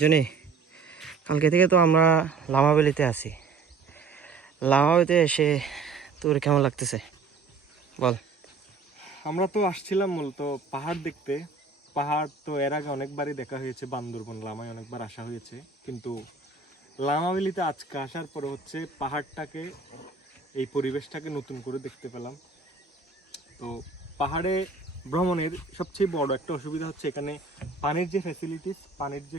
Johnny, কালকে থেকে তো আমরা লামা ভ্যালিতে আছি। লামা ভ্যালিতে এসে তোর কেমন লাগতেছে বল? আমরা তো আসছিলাম মূলত পাহাড় দেখতে। পাহাড় তো এর আগে অনেকবারই দেখা হয়েছে, বান্দরবন লামায় অনেকবার আসা হয়েছে, কিন্তু লামা ভ্যালিতে আজকে আসার পরে হচ্ছে পাহাড়টাকে, এই পরিবেশটাকে নতুন করে দেখতে পেলাম। তো পাহাড়ে ভ্রমণের সবচেয়ে বড় একটা অসুবিধা হচ্ছে এখানে পানির যে ফ্যাসিলিটিস, পানির যে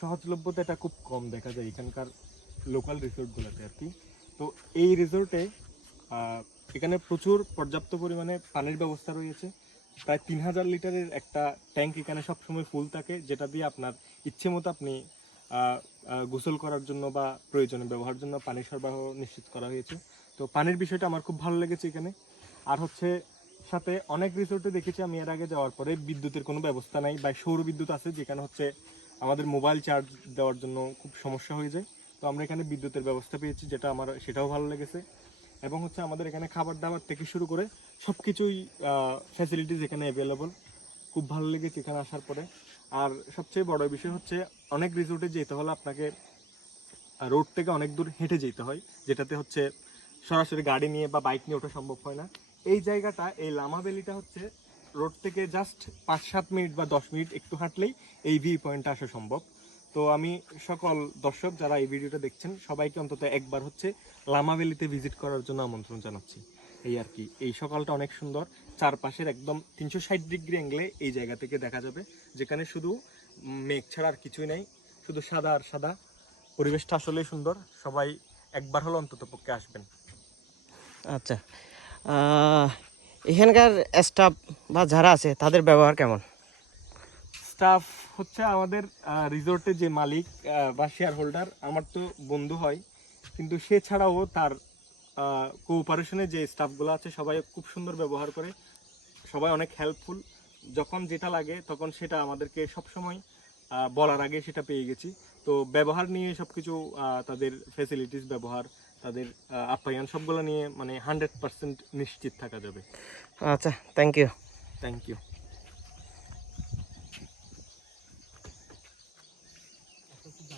সহজলভ্যতা, এটা খুব কম দেখা যায় এখানকার লোকাল রিসোর্টগুলোতে আর কি। তো এই রিসোর্টে এখানে প্রচুর পর্যাপ্ত পরিমাণে পানির ব্যবস্থা রয়েছে। প্রায় 3000 লিটারের একটা ট্যাঙ্ক এখানে সবসময় ফুল থাকে, যেটা দিয়ে আপনার ইচ্ছে মতো আপনি গোসল করার জন্য বা প্রয়োজনে ব্যবহারের জন্য পানির সরবরাহ নিশ্চিত করা হয়েছে। তো পানির বিষয়টা আমার খুব ভালো লেগেছে এখানে। আর হচ্ছে সাথে অনেক রিসোর্টে দেখেছি আমি এর আগে যাওয়ার পরে বিদ্যুতের কোনো ব্যবস্থা নাই, বা সৌর বিদ্যুৎ আছে যেখানে হচ্ছে আমাদের মোবাইল চার্জ দেওয়ার জন্য খুব সমস্যা হয়ে যায়। তো আমরা এখানে বিদ্যুতের ব্যবস্থা পেয়েছি, যেটা আমার সেটাও ভালো লেগেছে। এবং হচ্ছে আমাদের এখানে খাবার দাবার থেকে শুরু করে সব কিছুই ফ্যাসিলিটিস এখানে অ্যাভেলেবল। খুব ভালো লেগেছে এখানে আসার পরে। আর সবচেয়ে বড় বিষয় হচ্ছে অনেক রিসোর্টে যেতে হলে আপনাকে রোড থেকে অনেক দূর হেঁটে যেতে হয়, যেটাতে হচ্ছে সরাসরি গাড়ি নিয়ে বা বাইক নিয়ে ওঠা সম্ভব হয় না। এই জায়গাটা, এই লামা ভ্যালিটা হচ্ছে রোড থেকে জাস্ট 5-7 মিনিট বা 10 মিনিট একটু হাঁটলেই এই ভিউ পয়েন্টটা আসা সম্ভব। তো আমি সকল দর্শক যারা এই ভিডিওটা দেখছেন সবাইকে অন্তত একবার হচ্ছে লামা ভ্যালিতে ভিজিট করার জন্য আমন্ত্রণ জানাচ্ছি। এই আর কি, এই সকালটা অনেক সুন্দর। চারপাশের একদম 360 ডিগ্রি অ্যাঙ্গেলে এই জায়গা থেকে দেখা যাবে, যেখানে শুধু মেঘ ছাড়া আর কিছুই নাই, শুধু সাদা আর সাদা। পরিবেশটা আসলেই সুন্দর, সবাই একবার হলো অন্তত পক্ষে আসবেন। আচ্ছা, এখানকার স্টাফ বা যারা আছে তাদের ব্যবহার কেমন? স্টাফ হচ্ছে আমাদের রিসোর্টের যে মালিক বা শেয়ার হোল্ডার আমার তো বন্ধু হয়, কিন্তু সে ছাড়াও তার কোঅপারেশনে যে স্টাফগুলো আছে সবাই খুব সুন্দর ব্যবহার করে, সবাই অনেক হেল্পফুল। যখন যেটা লাগে তখন সেটা আমাদেরকে সবসময় বলার আগে সেটা পেয়ে গেছি। তো ব্যবহার নিয়ে সব কিছু, তাদের ফ্যাসিলিটিস ব্যবহার, তাদের আপ্যায়ন সবগুলো নিয়ে মানে 100% নিশ্চিত থাকা যাবে। আচ্ছা, থ্যাংক ইউ। Thank you.